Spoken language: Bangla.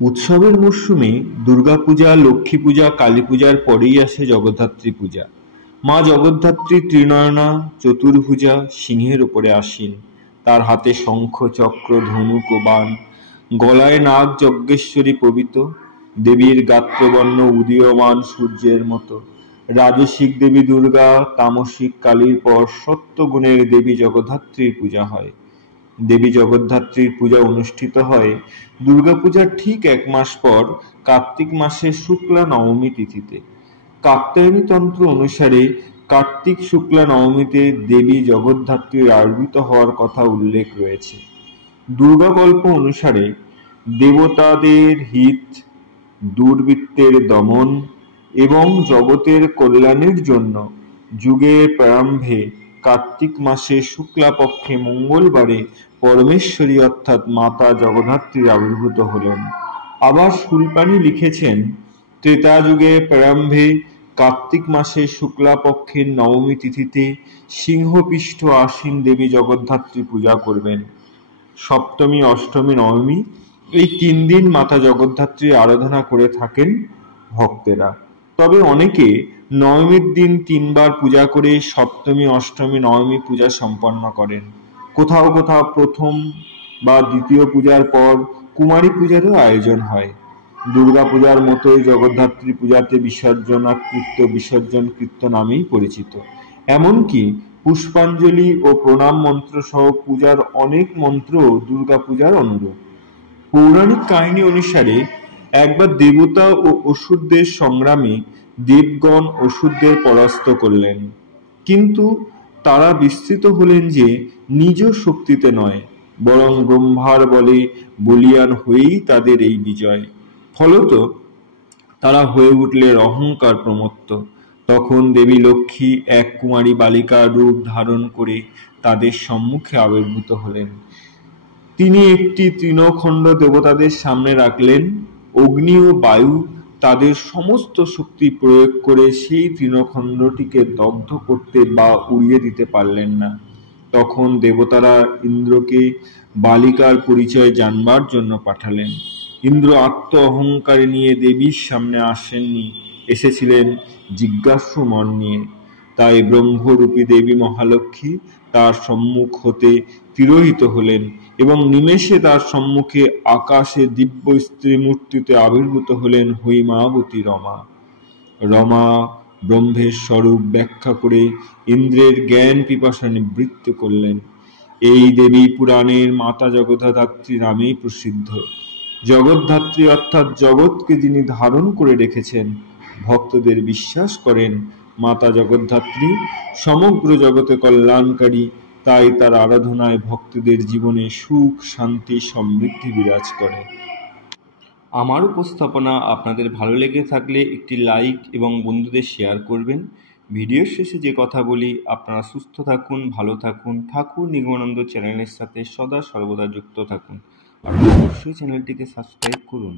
উৎসবের মরশুমে দুর্গাপূজা, লক্ষ্মী পূজা, কালী পূজার পরেই আসে জগদ্ধাত্রী পূজা। মা জগদ্ধাত্রী ত্রিনয়না, চতুর্ভুজা, সিংহের ওপরে আসীন। তার হাতে শঙ্খ, চক্র, ধনুক ও বাণ, গলায় নাগ যজ্ঞেশ্বরী পবিত। দেবীর গাত্রবর্ণ উদীয়মান সূর্যের মতো। রাজসিক দেবী দুর্গা, তামসিক কালীর পর সত্যগুণের দেবী জগদ্ধাত্রীর পূজা হয়। দেবী জগদ্ধাত্রীর পূজা অনুষ্ঠিত হয় দুর্গাপূজার ঠিক ১ মাস পর কার্তিক মাসের শুক্লা নবমী তিথিতে। কাত্যায়নী তন্ত্র অনুসারে কার্তিক শুক্লা নবমীতে দেবী জগদ্ধাত্রীর আবির্ভূত হওয়ার কথা উল্লেখ রয়েছে। দুর্গাকল্প অনুসারে দেবতাদের হিত, দুর্বৃত্তের দমন এবং জগতের কল্যাণের জন্য যুগের প্রারম্ভে কার্তিক মাসের শুক্লাপক্ষে মঙ্গলবারে পরমেশ্বরী অর্থাৎ মাতা জগদ্ধাত্রীর আবির্ভূত হলেন। আবার শূলপাণি লিখেছেন, ত্রেতা যুগের প্রারম্ভে কার্তিক মাসের শুক্লাপক্ষের নবমী তিথিতে সিংহপৃষ্ঠ আসীন দেবী জগদ্ধাত্রী পূজা করবেন। সপ্তমী, অষ্টমী, নবমী এই ৩ দিন মাতা জগদ্ধাত্রীর আরাধনা করে থাকেন ভক্তেরা। তবে অনেকে নবমীর দিন ৩ বার পূজা করে সপ্তমী, অষ্টমী, নবমী পূজা সম্পন্ন করেন। কোথাও কোথাও প্রথম বা দ্বিতীয় পূজার পর কুমারী পূজারও আয়োজন হয়। দুর্গা পূজার মতোই জগদ্ধাত্রী পূজাতে বিসর্জন কীর্ত নামেই পরিচিত। এমনকি পুষ্পাঞ্জলি ও প্রণাম মন্ত্র সহ পূজার অনেক মন্ত্র দুর্গা পূজার অনুরূপ। পৌরাণিক কাহিনী অনুসারে একবার দেবতা ও অসুরদের সংগ্রামে দেবগণ অসুরদের পরাস্ত করলেন, কিন্তু তারা বিস্মিত হলেন যে নিজ শক্তিতে নয়, বরং ব্রহ্মার বলে বলীয়ান হয়েই তাদের এই বিজয়। ফলত তারা হয়ে উঠলেন অহংকার প্রমত্ত। তখন দেবী লক্ষ্মী এক কুমারী বালিকার রূপ ধারণ করে তাদের সম্মুখে আবির্ভূত হলেন। তিনি একটি তৃণখণ্ড দেবতাদের সামনে রাখলেন। অগ্নি ও বায়ু তাদের সমস্ত শক্তি প্রয়োগ করে সেই তৃণখণ্ডটিকে দগ্ধ করতে বা উড়িয়ে দিতে পারলেন না। তখন দেবতারা ইন্দ্রকে বালিকার পরিচয় জানবার জন্য পাঠালেন। ইন্দ্র আত্ম অহংকার নিয়ে দেবীর সামনে আসেননি, এসেছিলেন জিজ্ঞাসু মন নিয়ে। তাই ব্রহ্মরূপী দেবী মহালক্ষ্মী তার সম্মুখ হতে তিরোহিত হলেন এবং নিমেষে তার সম্মুখে আকাশে দিব্য স্ত্রী মূর্তিতে আবির্ভূত হলেন হৈমাবতী রমা। রমা ব্রহ্মের স্বরূপ ব্যাখ্যা করে ইন্দ্রের জ্ঞান পিপাসা নিবৃত্ত করলেন। এই দেবী পুরাণের মাতা জগদ্ধাত্রী নামেই প্রসিদ্ধ। জগদ্ধাত্রী অর্থাৎ জগৎকে যিনি ধারণ করে রেখেছেন। ভক্তদের বিশ্বাস করেন মাতা জগদ্ধাত্রী সমগ্র জগতে কল্যাণকারী, তাই তার আরাধনায় ভক্তদের জীবনে সুখ, শান্তি, সমৃদ্ধি বিরাজ করে। আমার উপস্থাপনা আপনাদের ভালো লেগে থাকলে একটি লাইক এবং বন্ধুদের শেয়ার করবেন। ভিডিওর শেষে যে কথা বলি, আপনারা সুস্থ থাকুন, ভালো থাকুন, ঠাকুর নিগমানন্দ চ্যানেলের সাথে সদা সর্বদা যুক্ত থাকুন আর অবশ্যই চ্যানেলটিকে সাবস্ক্রাইব করুন।